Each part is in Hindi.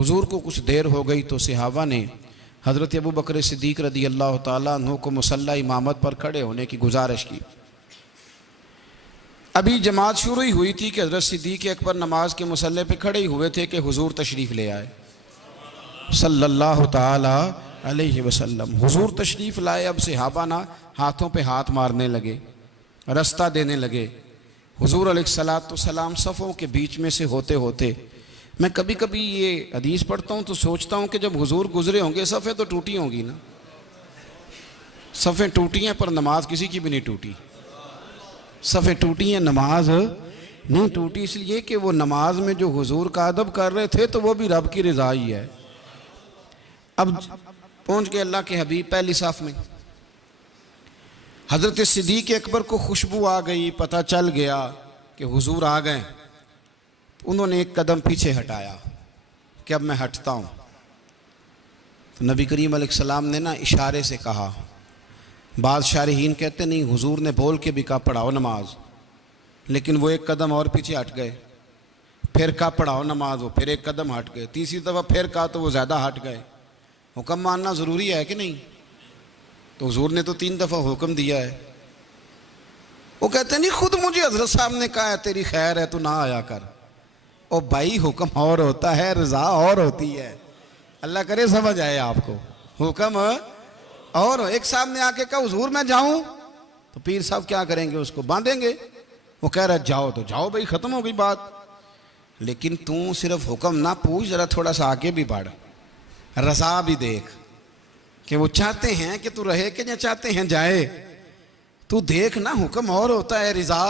हुजूर को कुछ देर हो गई तो सहाबा ने हज़रत अबू बकर सिद्दीक़ रदी अल्लाह ताला अन्हु को मुसल्ला इमामत पर खड़े होने की गुजारिश की। अभी जमात शुरू ही हुई थी कि हज़रत सिद्दीक़ अकबर नमाज के मुसल्ले पे खड़े ही हुए थे कि हुजूर तशरीफ़ ले आए सल्लल्लाहु ताला अलैहि वसल्लम। हुजूर तशरीफ़ लाए। अब सहाबा ना हाथों पे हाथ मारने लगे, रास्ता देने लगे। हुजूर अलैहिस्सलाम सफ़ों के बीच में से होते होते, मैं कभी कभी ये हदीस पढ़ता हूँ तो सोचता हूँ कि जब हुजूर गुजरे होंगे सफ़ें तो टूटी होंगी ना। सफ़ें टूटी हैं पर नमाज किसी की भी नहीं टूटी। सफ़ें टूटी हैं, नमाज नहीं टूटी, इसलिए कि वो नमाज में जो हुजूर का अदब कर रहे थे तो वो भी रब की रज़ा ही है। अब पहुँच गए अल्लाह के हबीब पहली साफ में। हज़रत सिद्दीक़ अकबर को खुशबू आ गई, पता चल गया कि हुजूर आ गए। उन्होंने एक कदम पीछे हटाया कि अब मैं हटता हूँ। तो नबी करीम अलैहिस्सलाम ने ना इशारे से कहा। बाद शारहीन कहते नहीं, हुजूर ने बोल के भी कहा पढ़ाओ नमाज, लेकिन वो एक कदम और पीछे हट गए। फिर कहा पढ़ाओ नमाज, वो फिर एक कदम हट गए। तीसरी दफ़ा फिर कहा तो वो ज़्यादा हट गए। हुक्म मानना ज़रूरी है कि नहीं? तो हुजूर ने तो 3 दफ़ा हुक्म दिया है। वो कहते नहीं, खुद मुझे हज़रत साहब ने कहा है तेरी खैर है तू ना आया कर। ओ भाई, हुक्म और होता है, रज़ा और होती है। अल्लाह करे समझ आए आपको। हुक्म और एक साहब ने आके कहा हुजूर मैं जाऊं, तो पीर साहब क्या करेंगे? उसको बांधेंगे। वो कह रहा जाओ तो जाओ भाई, खत्म हो गई बात। लेकिन तू सिर्फ हुक्म ना पूछ, जरा थोड़ा सा आगे भी बढ़, रज़ा भी देख कि वो चाहते हैं कि तू रहे कि या चाहते हैं जाए। तू देख ना, हुक्म और होता है, रज़ा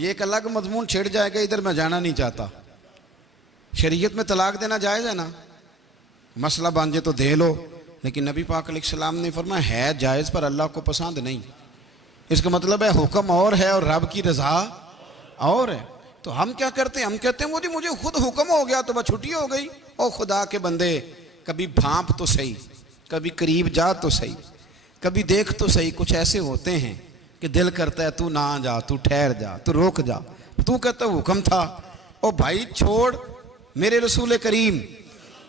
ये एक अलग मजमून छिड़ जाएगा। इधर मैं जाना नहीं चाहता। शरीयत में तलाक देना जायज़ है ना, मसला बांधे तो दे लो, लेकिन नबी पाक अलैहिस्सलाम ने फरमाया है जायज़ पर अल्लाह को पसंद नहीं। इसका मतलब है हुक्म और है और रब की रज़ा और है। तो हम क्या करते हैं? हम कहते हैं वो जी मुझे खुद हुक्म हो गया तो बस छुट्टी हो गई। ओ खुदा के बंदे, कभी भांप तो सही, कभी करीब जा तो सही, कभी देख तो सही। कुछ ऐसे होते हैं कि दिल करता है तू ना जा, तू ठहर जा, तू रुक जा। तू कहता हुक्म था। ओ भाई छोड़, मेरे रसूल करीम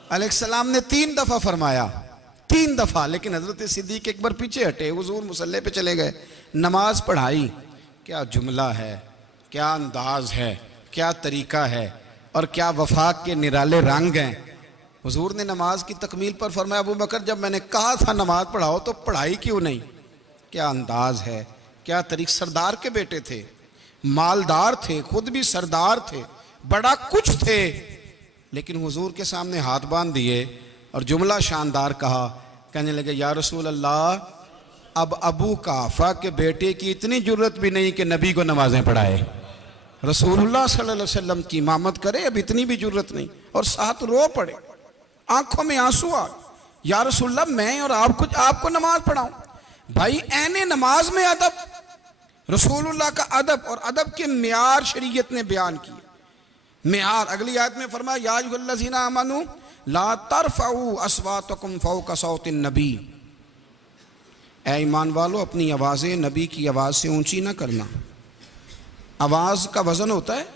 अलैहिस्सलाम ने 3 दफ़ा फरमाया, 3 दफ़ा। लेकिन हज़रत सिद्दीक़ अकबर पीछे हटे, हुजूर मुसल्ले पे चले गए, नमाज पढ़ाई। क्या जुमला है, क्या अंदाज है, क्या तरीका है और क्या वफाक के निराले रंग हैं। हुजूर ने नमाज की तकमील पर फरमाया अबू बकर जब मैंने कहा था नमाज पढ़ाओ तो पढ़ाई क्यों नहीं? क्या अंदाज है, क्या तरीक। सरदार के बेटे थे, मालदार थे, खुद भी सरदार थे, बड़ा कुछ थे, लेकिन हुजूर के सामने हाथ बांध दिए और जुमला शानदार कहा। कहने लगे या रसूल अल्लाह, अब अबू काफा के बेटे की इतनी जुर्रत भी नहीं कि नबी को नमाजें पढ़ाए, रसूलुल्लाह सल्लल्लाहु अलैहि वसल्लम की इमामत करे, अब इतनी भी जुर्रत नहीं। और साथ रो पड़े, आंखों में आंसू आ, या रसूलल्लाह मैं और आपको नमाज पढ़ाऊं। भाई ऐने नमाज में अदब, रसूलुल्लाह का अदब और अदब के मियार शरीयत ने बयान किए। मियार अगली आयत में फरमाया या अय्युहल्लज़ीना आमनू ला तरफ़ऊ अस्वातकुम फ़ौक़ सौतिन नबी। ऐ ईमान वालों, अपनी आवाज़ें नबी की आवाज़ से ऊंची ना करना। आवाज़ का वजन होता है।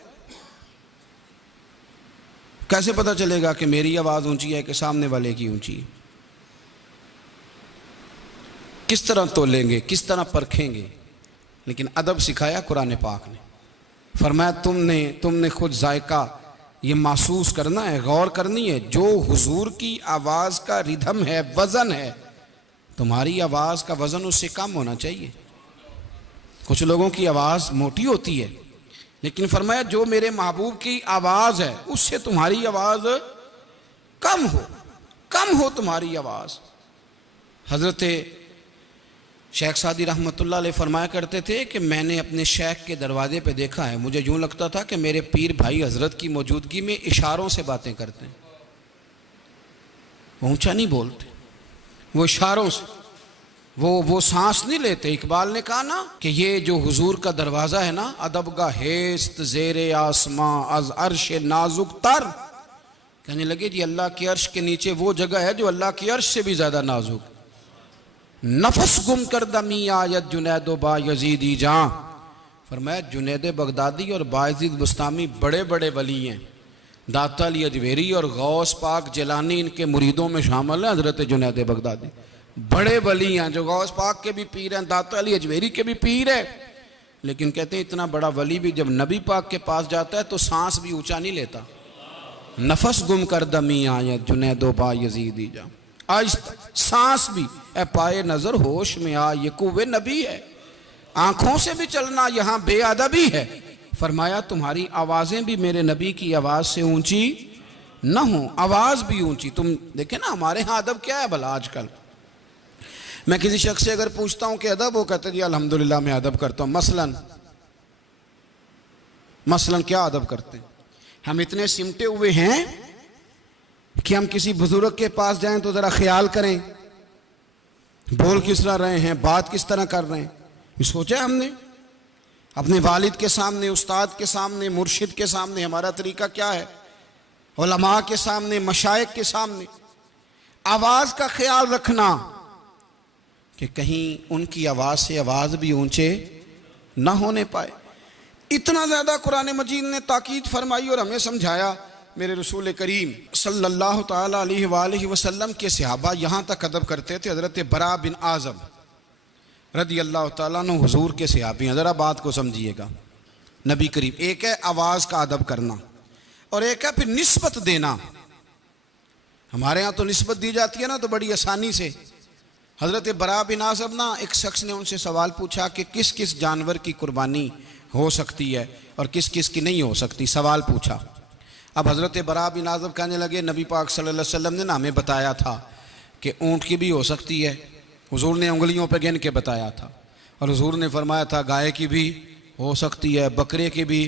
कैसे पता चलेगा कि मेरी आवाज़ ऊंची है कि सामने वाले की ऊंची है? किस तरह तोलेंगे, किस तरह परखेंगे? लेकिन अदब सिखाया कुरान पाक ने। फरमाया तुमने खुद जायका ये महसूस करना है, गौर करनी है। जो हुजूर की आवाज़ का रिदम है, वज़न है, तुम्हारी आवाज़ का वज़न उससे कम होना चाहिए। कुछ लोगों की आवाज़ मोटी होती है, लेकिन फरमाया जो मेरे महबूब की आवाज़ है उससे तुम्हारी आवाज़ कम हो तुम्हारी आवाज़। हज़रत शेख सादी रहमतुल्लाह अलैह फरमाया करते थे कि मैंने अपने शेख के दरवाजे पे देखा है, मुझे यूँ लगता था कि मेरे पीर भाई हज़रत की मौजूदगी में इशारों से बातें करते हैं। ऊंचा नहीं बोलते, वो इशारों से, वो सांस नहीं लेते। इकबाल ने कहा ना कि ये जो हुजूर का दरवाज़ा है ना, अदब का हेस्त ज़ेरे आसमां अज अर्श नाजुक तर। कहने लगे जी अल्लाह के अर्श के नीचे वो जगह है जो अल्लाह के अर्श से भी ज़्यादा नाजुक। नफस गुम कर दमी आयत जुनैदो बा यजीदी जां। फरमाया जुनैद बगदादी और बायजीद बुस्तामी बड़े बड़े वली हैं, दाता अली अजवेरी और गौस पाक जिलानी इनके मुरीदों में शामिल है। हजरत जुनैद बगदादी बड़े वली हैं, जो गौस पाक के भी पीर हैं, दाता अली अजवेरी के भी पीर है। लेकिन कहते हैं इतना बड़ा वली भी जब नबी पाक के पास जाता है तो सांस भी ऊंचा नहीं लेता। नफस गुम कर दमी आयत जुनैदो बा यजीदी जा, आज सांस भी ए पाए नजर होश में आ, ये कुव्वे नबी है। आंखों से भी चलना यहाँ बेअदबी है। फरमाया तुम्हारी आवाजें भी मेरे नबी की आवाज से ऊंची न हो, आवाज भी ऊंची। तुम देखे ना हमारे यहाँ अदब क्या है भला। आजकल मैं किसी शख्स से अगर पूछता हूं कि अदब, वो कहते जी अल्हम्दुलिल्लाह मैं अदब करता हूं। मसलन क्या अदब करते हैं? हम इतने सिमटे हुए हैं कि हम किसी बुजुर्ग के पास जाएं तो जरा ख्याल करें, बोल किस तरह रहे हैं, बात किस तरह कर रहे हैं। ये सोचा हमने? अपने वालिद के सामने, उस्ताद के सामने, मुर्शिद के सामने हमारा तरीका क्या है? उलमा के सामने, मशाइख के सामने आवाज का ख्याल रखना कि कहीं उनकी आवाज से आवाज भी ऊंचे ना होने पाए। इतना ज्यादा कुरान मजीद ने ताकीद फरमाई और हमें समझाया। मेरे रसूल करीम सल्लल्लाहु ताला अलैहि वसल्लम के सहाबा यहाँ तक अदब करते थे। हजरत बरा बिन आज़ब रदी अल्लाह ताला अन्हु हुजूर के सहाबी हैं। ज़रा बात को समझिएगा। नबी करीम, एक है आवाज़ का अदब करना और एक है फिर निस्बत देना। हमारे यहाँ तो निस्बत दी जाती है ना तो बड़ी आसानी से। हजरत बरा बिन आज़ब ना, एक शख्स ने उनसे सवाल पूछा कि किस किस जानवर की कुर्बानी हो सकती है और किस किस की नहीं हो सकती। सवाल पूछा। अब हजरत बरा बिन आज़ब कहने लगे नबी पाक सल्लल्लाहु अलैहि वसल्लम ने ना हमें बताया था कि ऊँट की भी हो सकती है। हुजूर ने उंगलियों पे गिन के बताया था। और हुजूर ने फरमाया था गाय की भी हो सकती है, बकरे की भी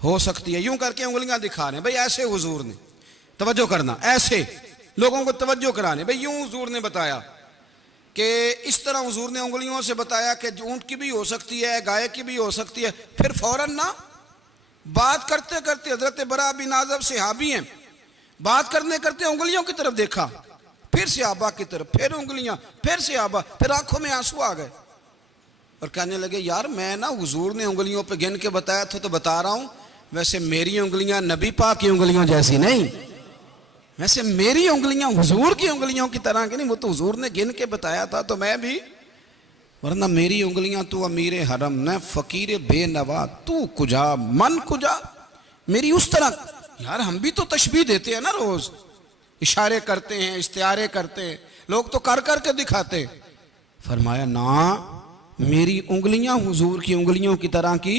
हो सकती है। यूं करके उंगलियां दिखा रहे हैं भाई, ऐसे हुजूर ने, तवज्जो करना, ऐसे लोगों को तवज्जो कराने, भाई यूं हुजूर ने बताया कि इस तरह हुजूर ने उंगलियों से बताया कि ऊंट की भी हो सकती है, गाय की भी हो सकती है। फिर फौरन ना बात करते करते हजरत बरा बिन आज़ब सहाबी हैं, बात करने करते उंगलियों की तरफ देखा, फिर सहाबा की तरफ, फिर उंगलियां, फिर सहाबा, फिर आंखों में आंसू आ गए और कहने लगे यार मैं ना हुजूर ने उंगलियों पे गिन के बताया था तो बता रहा हूं, वैसे मेरी उंगलियां नबी पाक की उंगलियों जैसी नहीं, वैसे मेरी उंगलियां हुजूर की उंगलियों की तरह की नहीं। वो तो हुजूर ने गिन के बताया था तो मैं भी, वरना मेरी उंगलियां तू अमीर हरम न फकीर बेनवा तू कुजा मन कुजा, मेरी उस तरह। यार हम भी तो तशबीह देते हैं ना, रोज इशारे करते हैं, इस्तियारे करते हैं, लोग तो कर कर के दिखाते। फरमाया ना, मेरी उंगलियां हुजूर की उंगलियों की तरह की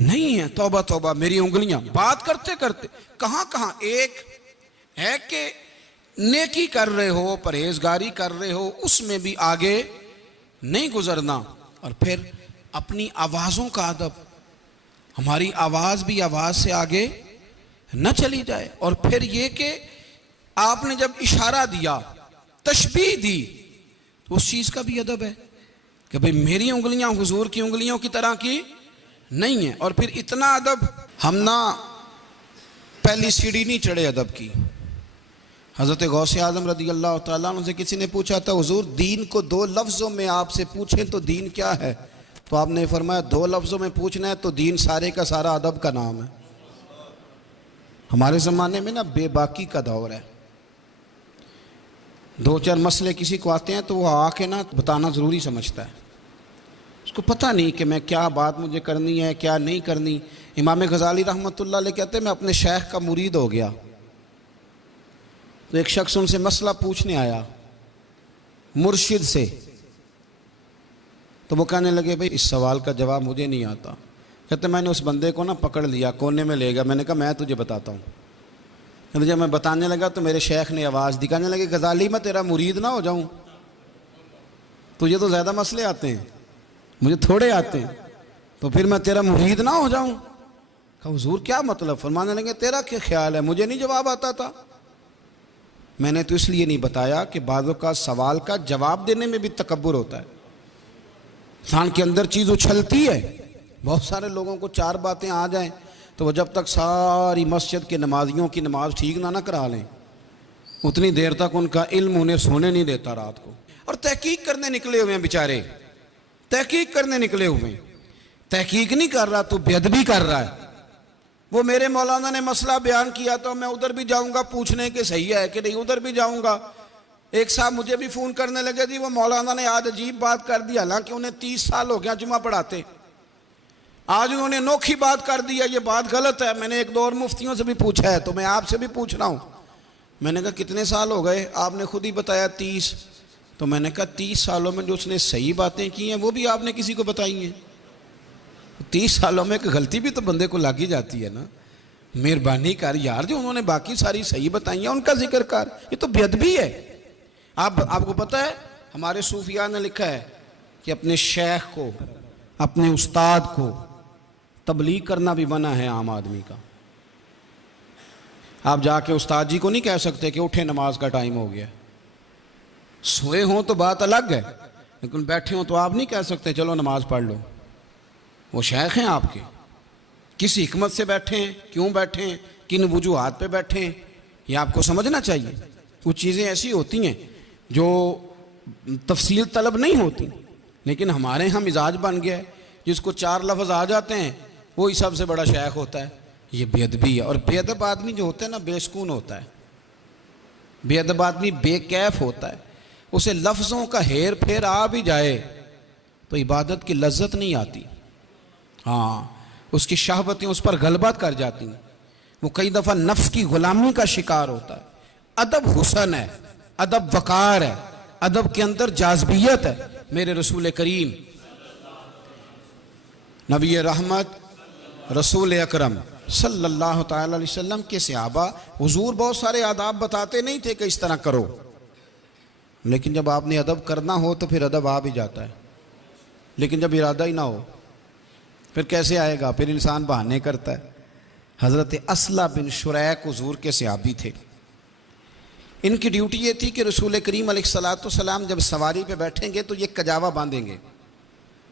नहीं है। तौबा तौबा, मेरी उंगलियां बात करते करते कहां कहां। एक है कि नेकी कर रहे हो, परहेजगारी कर रहे हो, उसमें भी आगे नहीं गुजरना। और फिर अपनी आवाजों का अदब, हमारी आवाज भी आवाज से आगे न चली जाए। और फिर ये कि आपने जब इशारा दिया, तशबीह दी, तो उस चीज का भी अदब है कि भाई मेरी उंगलियां हुजूर की उंगलियों की तरह की नहीं है। और फिर इतना अदब, हम ना पहली सीढ़ी नहीं चढ़े अदब की। हजरत गौसे आजम रदी अल्लाह तआला अन्हु से किसी ने पूछा था हुजूर दीन को दो लफ्जों में आपसे पूछें तो दीन क्या है? तो आपने फरमाया दो लफ्जों में पूछना है तो दीन सारे का सारा अदब का नाम है। हमारे ज़माने में ना बेबाकी का दौर है। दो चार मसले किसी को आते हैं तो वो आके ना बताना ज़रूरी समझता है। उसको पता नहीं कि मैं क्या बात मुझे करनी है, क्या नहीं करनी। इमाम गज़ाली रहमतुल्लाह अलैह कहते हैं मैं अपने शेख का मुरीद हो गया। तो एक शख्स उनसे मसला पूछने आया मुर्शिद से, तो वो कहने लगे भाई इस सवाल का जवाब मुझे नहीं आता। कहते मैंने उस बंदे को ना पकड़ लिया, कोने में ले गया, मैंने कहा मैं तुझे बताता हूँ। कहते जब मैं बताने लगा तो मेरे शेख ने आवाज़ दी, कहने लगे गज़ाली मैं तेरा मुरीद ना हो जाऊँ? तुझे तो ज़्यादा मसले आते हैं, मुझे थोड़े आते हैं, तो फिर मैं तेरा मुरीद ना हो जाऊँ? कहा हुजूर क्या मतलब? फरमाने लगे तेरा क्या ख्याल है, मुझे नहीं जवाब आता था। मैंने तो इसलिए नहीं बताया कि बाज़ों का सवाल का जवाब देने में भी तकब्बुर होता है। इंसान के अंदर चीज़ उछलती है। बहुत सारे लोगों को चार बातें आ जाएं तो वो जब तक सारी मस्जिद के नमाजियों की नमाज ठीक ना करा लें उतनी देर तक उनका इल्म उन्हें सोने नहीं देता रात को। और तहकीक करने निकले हुए हैं बेचारे, तहकीक करने निकले हुए हैं। तहकीक नहीं कर रहा तो बेअदबी कर रहा है। वो मेरे मौलाना ने मसला बयान किया तो मैं उधर भी जाऊंगा पूछने के सही है कि नहीं, उधर भी जाऊंगा। एक साहब मुझे भी फ़ोन करने लगे जी वो मौलाना ने आज अजीब बात कर दी, हालांकि उन्हें 30 साल हो गया जुमा पढ़ाते, आज उन्होंने अनोखी बात कर दी है, ये बात गलत है। मैंने एक दो और मुफ्तियों से भी पूछा है, तो मैं आपसे भी पूछ रहा हूँ। मैंने कहा कितने साल हो गए? आपने खुद ही बताया 30। तो मैंने कहा 30 सालों में जो उसने सही बातें की हैं वो भी आपने किसी को बताई हैं? 30 सालों में एक गलती भी तो बंदे को लग ही जाती है ना। मेहरबानी कर यार, जो उन्होंने बाकी सारी सही बताई हैं उनका जिक्र कर, ये तो बेअदबी है। आपको पता है हमारे सूफिया ने लिखा है कि अपने शेख को, अपने उस्ताद को तबलीग करना भी मना है आम आदमी का। आप जाके उस्ताद जी को नहीं कह सकते कि उठे नमाज का टाइम हो गया। सोए हों तो बात अलग है, लेकिन बैठे हों तो आप नहीं कह सकते चलो नमाज पढ़ लो। वो शेख हैं आपके, किस हिकमत से बैठे हैं, क्यों बैठे हैं, किन वजूहात पे बैठे हैं, ये आपको समझना चाहिए। कुछ चीज़ें ऐसी होती हैं जो तफसील तलब नहीं होती, लेकिन हमारे यहाँ मिजाज बन गया है जिसको 4 लफ्ज़ आ जाते हैं वही सबसे बड़ा शेख होता है। ये बेअदबी है। और बेअदब आदमी जो होता है ना बेसुकून होता है, बेअदब आदमी बेकैफ होता है। उसे लफ्ज़ों का हेर फेर आ भी जाए तो इबादत की लज्जत नहीं आती। हाँ, उसकी शहवतें उस पर गलबा कर जाती हैं, वो कई दफ़ा नफ्स की गुलामी का शिकार होता है। अदब हुसन है, अदब वकार है, अदब के अंदर जाज़बियत है। मेरे रसूल करीम नबी रहमत रसूल अकरम सल्लल्लाहु तआला अलैहि वसल्लम के सहाबा, हुजूर बहुत सारे आदाब बताते नहीं थे कि इस तरह करो, लेकिन जब आपने अदब करना हो तो फिर अदब आ भी जाता है। लेकिन जब इरादा ही ना हो फिर कैसे आएगा? फिर इंसान बहाने करता है। हज़रत असला बिन शुरैक हुजूर के सहाबी थे। इनकी ड्यूटी ये थी कि रसूल करीम अलैहिस्सलाम जब सवारी पे बैठेंगे तो ये कजावा बांधेंगे,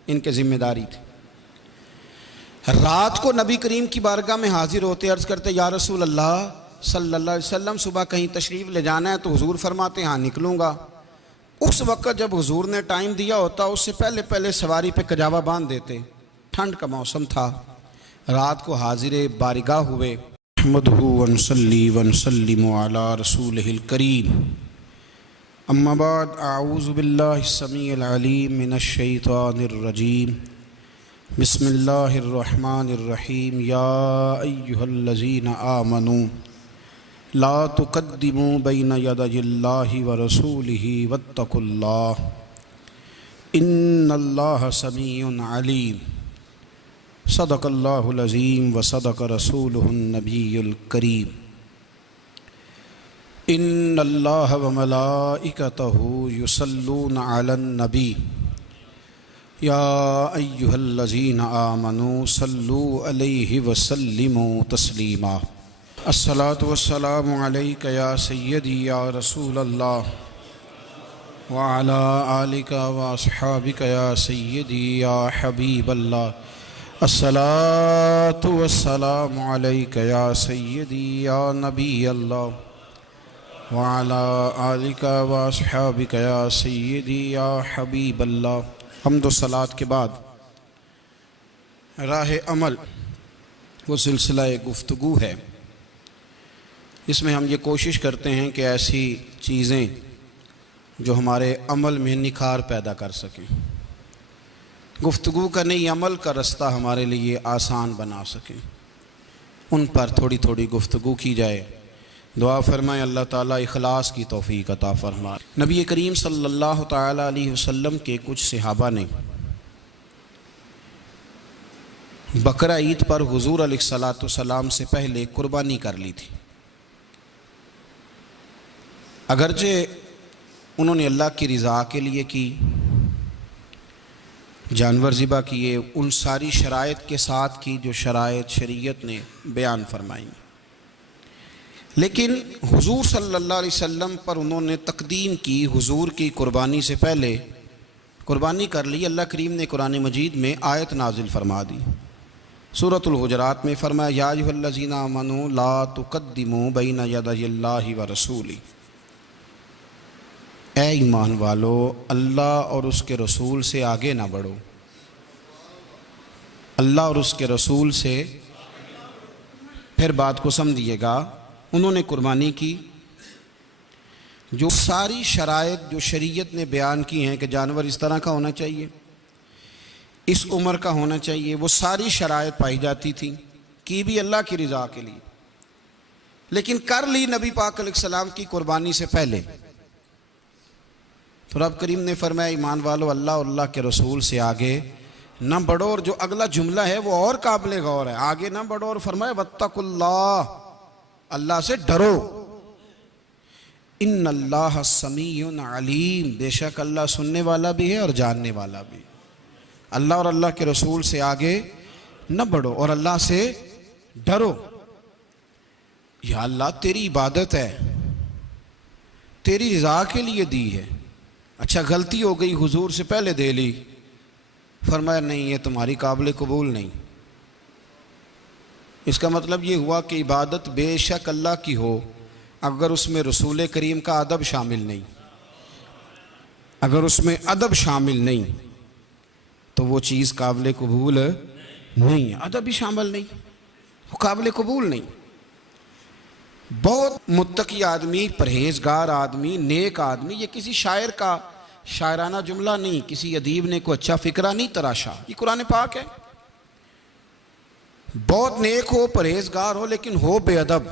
इनकी जिम्मेदारी थी। रात को नबी करीम की बारगाह में हाजिर होते अर्ज़ करते या रसूल अल्लाह सल्लल्लाहु अलैहि वसल्लम सुबह कहीं तशरीफ़ ले जाना है, तो हुजूर फरमाते हाँ निकलूँगा। उस वक़्त जब हुजूर ने टाइम दिया होता उससे पहले पहले सवारी पे कजावा बांध देते। ठंड का मौसम था, रात को हाजिर बारगाह हुए। अहमदहु वनसल्ली वनसल्लिमु अला रसूलिहिल करीम, अम्मा बाद, अऊज़ु बिल्लाहि समीइल अलीम मिनश शैतानिर रजीम, बिस्मिल्लाहिर रहमानिर रहीम। या अय्युहल्लज़ीना आमनू ला तुक़द्दिमू बैना यदयिल्लाहि व रसूलिही वत्तक़ुल्लाह इन्नल्लाह समीउन अलीम। सदक़ल्लाहुल अज़ीम व सदक़ रसूलुहुन नबियुल करीम। इन्नल्लाह व मलाइकतहु युसल्लूना अलन नबी या अय्युहल्लज़ीना आमनू सल्लू अलैहि व सल्लिमू तस्लीमा। अस्सलातु वस्सलामु अलैका या सय्यदी या रसूलल्लाह व अला आलिका व अस्हाबिका या सय्यदी या हबीबल्लाह। अस्सलातु वस्सलामु अलैका या सय्यदी या नबी अल्लाह व अला आलिका व अस्हाबिका या सय्यदी या हबीब अल्लाह। हम्द व सलात के बाद राह अमल वो सिलसिला गुफ्तगू है, इसमें हम ये कोशिश करते हैं कि ऐसी चीज़ें जो हमारे अमल में निखार पैदा कर सकें, गुफ्तगू का नहीं अमल का रास्ता हमारे लिए आसान बना सकें, उन पर थोड़ी थोड़ी गुफ्तगू की जाए। दुआ फरमाए अल्लाह ताला इखलास की तौफीक अता फरमाए। नबी करीम सल्लल्लाहु ताला अलैहि वसल्लम के कुछ सहाबा ने बकरा ईद पर हुजूर अलैहिस्सलाम से पहले कुर्बानी कर ली थी। अगरचे उन्होंने अल्लाह की रज़ा के लिए की, जानवर ज़िबा किए, उन सारी शराइत के साथ की जो शराइत शरीयत ने बयान फरमाई, लेकिन हुजूर सल्लल्लाहु अलैहि वसल्लम पर उन्होंने तकदीम की। हुजूर की कुर्बानी से पहले कुर्बानी कर ली। अल्लाह करीम ने कुरान मजीद में आयत नाजिल फरमा दी। सूरतुल हुजरात में फरमाया या अय्युहल्लज़ीना आमनू ला तुक़द्दिमू बैना यदयिल्लाहि व रसूली। ए ईमान वालो, अल्लाह और उसके रसूल से आगे ना बढ़ो, अल्लाह और उसके रसूल से फिर बात को समझिएगा। उन्होंने कुर्बानी की, जो सारी शराइत जो शरीयत ने बयान की हैं कि जानवर इस तरह का होना चाहिए, इस उम्र का होना चाहिए, वो सारी शराइत पाई जाती थी, की भी अल्लाह की रज़ा के लिए, लेकिन कर ली नबी पाक अलैहिस्सलाम की कुर्बानी से पहले। तो रब करीम ने फरमाया, ईमान वालो, अल्लाह और अल्लाह के रसूल से आगे ना बढ़ो। और जो अगला जुमला है वो और काबिल गौर है, आगे ना बढ़ो और फरमाया वत्तकुल्लाह, अल्लाह से डरो। इन्नल्लाह समीउन अलीम, बेशक अल्लाह सुनने वाला भी है और जानने वाला भी। अल्लाह और अल्लाह के रसूल से आगे न बढ़ो और अल्लाह से डरो। या अल्लाह तेरी इबादत है, तेरी रज़ा के लिए दी है, अच्छा गलती हो गई हुजूर से पहले दे ली, फरमाया नहीं ये तुम्हारी काबिल कबूल नहीं। इसका मतलब ये हुआ कि इबादत बेशक अल्लाह की हो, अगर उसमें रसूल करीम का अदब शामिल नहीं, अगर उसमें अदब शामिल नहीं तो वो चीज़ काबिल कबूल नहीं है। अदब भी शामिल नहीं, वो काबिल कबूल नहीं। बहुत मुत्तकी आदमी, परहेजगार आदमी, नेक आदमी, ये किसी शायर का शायराना जुमला नहीं, किसी अदीब ने कोई अच्छा फिक्रा नहीं तराशा, ये कुरान पाक है। बहुत नेक हो, परहेजगार हो, लेकिन हो बेअदब,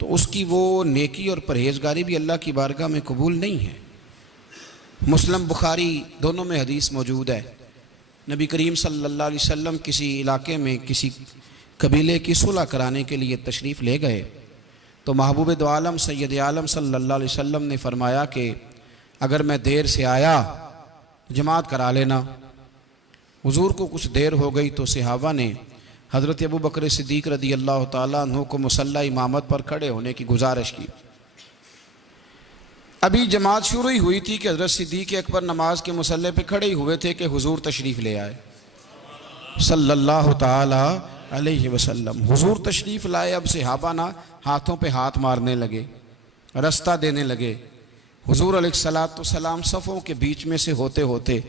तो उसकी वो नेकी और परहेजगारी भी अल्लाह की बारगाह में कबूल नहीं है। मुस्लिम बुखारी दोनों में हदीस मौजूद है। नबी करीम सल्लल्लाहु अलैहि वसल्लम किसी इलाके में किसी कबीले की सुलह कराने के लिए तशरीफ़ ले गए, तो महबूब दो आलम सैयद आलम सल्लल्लाहु अलैहि वसल्लम ने फरमाया कि अगर मैं देर से आया जमात करा लेना। हुजूर को कुछ देर हो गई तो सहाबा ने हज़रत अबू बकर सिद्दीक़ रदी अल्लाह ताला अन्हु को मुसल्ला इमामत पर खड़े होने की गुजारिश की। अभी जमात शुरू ही हुई थी कि हज़रत सिद्दीक़ अकबर नमाज के मुसल्ले पे खड़े ही हुए थे कि हुजूर तशरीफ़ ले आए सल्लल्लाहु ताला अलैहि वसल्लम। हुजूर तशरीफ़ लाए, अब सहाबा ना हाथों पे हाथ मारने लगे, रास्ता देने लगे। हुजूर अलैहिस्सलाम सफ़ों के बीच में से होते होते,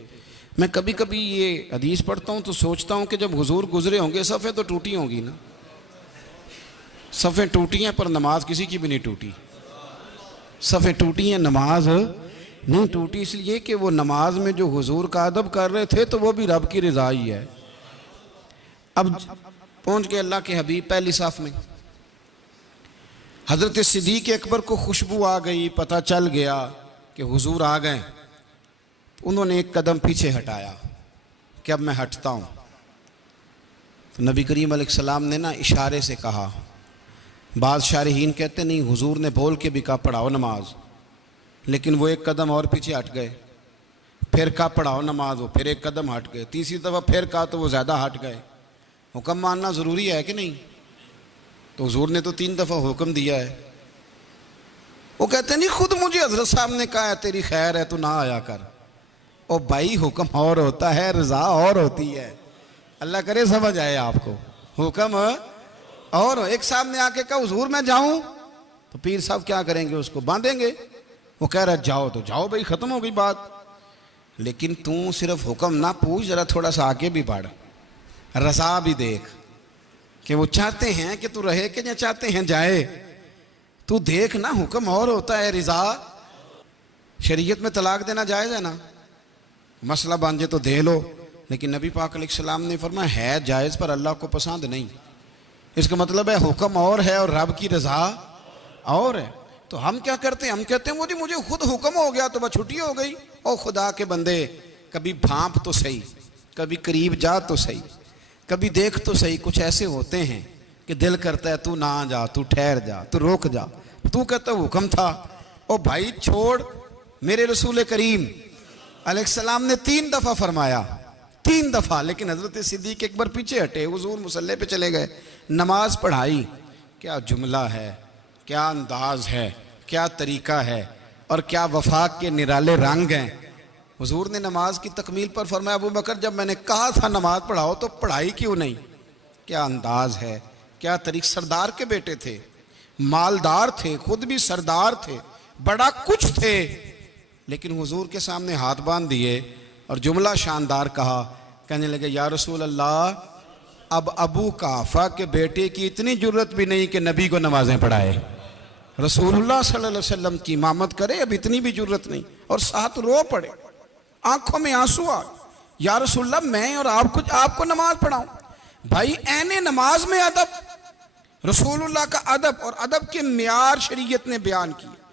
मैं कभी कभी ये हदीस पढ़ता हूँ तो सोचता हूँ कि जब हुजूर गुजरे होंगे सफ़ें तो टूटी होंगी ना, सफ़ें टूटी हैं पर नमाज किसी की भी नहीं टूटी। सफ़ें टूटी हैं, नमाज नहीं टूटी, इसलिए कि वो नमाज में जो हुजूर का अदब कर रहे थे तो वो भी रब की रज़ा ही है। अब पहुँच गए अल्लाह के हबीब पहली साफ में। हज़रत सिद्दीक़ अकबर को खुशबू आ गई, पता चल गया कि हुजूर आ गए। उन्होंने एक कदम पीछे हटाया कि अब मैं हटता हूँ। तो नबी करीम अलैहिस्सलाम ने ना इशारे से कहा, बाद शारहीन कहते नहीं हुजूर ने बोल के भी कहा पढ़ाओ नमाज, लेकिन वो एक कदम और पीछे हट गए। फिर कहा पढ़ाओ नमाज, वो फिर एक कदम हट गए। तीसरी दफ़ा फिर कहा तो वो ज़्यादा हट गए। हुक्म मानना ज़रूरी है कि नहीं? तो हुजूर ने तो 3 दफ़ा हुक्म दिया है। वो कहते नहीं खुद मुझे हज़रत साहब ने कहा है तेरी खैर है तो ना आया कर। ओ भाई हुक्म और होता है, रज़ा और होती है। अल्लाह करे समझ आए आपको। हुक्म और एक साहब ने आके कहा हुजूर मैं जाऊं, तो पीर साहब क्या करेंगे, उसको बांधेंगे। वो कह रहा जाओ तो जाओ भाई, ख़त्म हो गई बात। लेकिन तू सिर्फ हुक्म ना पूछ, ज़रा थोड़ा सा आगे भी बढ़, रज़ा भी देख कि वो चाहते हैं कि तू रहे कि या चाहते हैं जाए। तू देख ना, हुक्म और होता है, रज़ा। शरीयत में तलाक देना जायज़ है ना, मसला बांझे तो दे लो, लेकिन नबी पाक अलैहिस्सलाम ने फरमाया है जायज़ पर अल्लाह को पसंद नहीं। इसका मतलब है हुक्म और है और रब की रज़ा और है। तो हम क्या करते हैं, हम कहते हैं वो जी मुझे खुद हुक्म हो गया तो बस छुट्टी हो गई। ओ खुदा के बंदे, कभी भांप तो सही, कभी करीब जा तो सही, कभी देख तो सही। कुछ ऐसे होते हैं कि दिल करता है तू ना जा, तू ठहर जा, तू रुक जा। तू कहता हुक्म था। ओ भाई छोड़, मेरे रसूल करीम अलैहिस्सलाम ने 3 दफ़ा फरमाया, 3 दफ़ा। लेकिन हज़रत सिद्दीक़ अकबर पीछे हटे, हुजूर मुसल्ले पे चले गए, नमाज पढ़ाई। क्या जुमला है, क्या अंदाज है, क्या तरीका है और क्या वफाक के निराले रंग हैं। हुजूर ने नमाज की तकमील पर फरमाया अबू बकर जब मैंने कहा था नमाज पढ़ाओ तो पढ़ाई क्यों नहीं। क्या अंदाज है, क्या तरीका। सरदार के बेटे थे, मालदार थे, खुद भी सरदार थे, बड़ा कुछ थे, लेकिन हुजूर के सामने हाथ बांध दिए और जुमला शानदार कहा। कहने लगे या रसूल अल्लाह अब अबू काफा के बेटे की इतनी जरूरत भी नहीं कि नबी को नमाजें पढ़ाए, रसूलुल्लाह सल्लल्लाहु अलैहि वसल्लम की इमामत करे, अब इतनी भी जरूरत नहीं। और साथ रो पड़े, आंखों में आंसू आ, या रसूलुल्लाह मैं और आपको नमाज पढ़ाऊं। भाई ऐने नमाज में अदब, रसूलुल्लाह का अदब और अदब के मियार शरीयत ने बयान किए।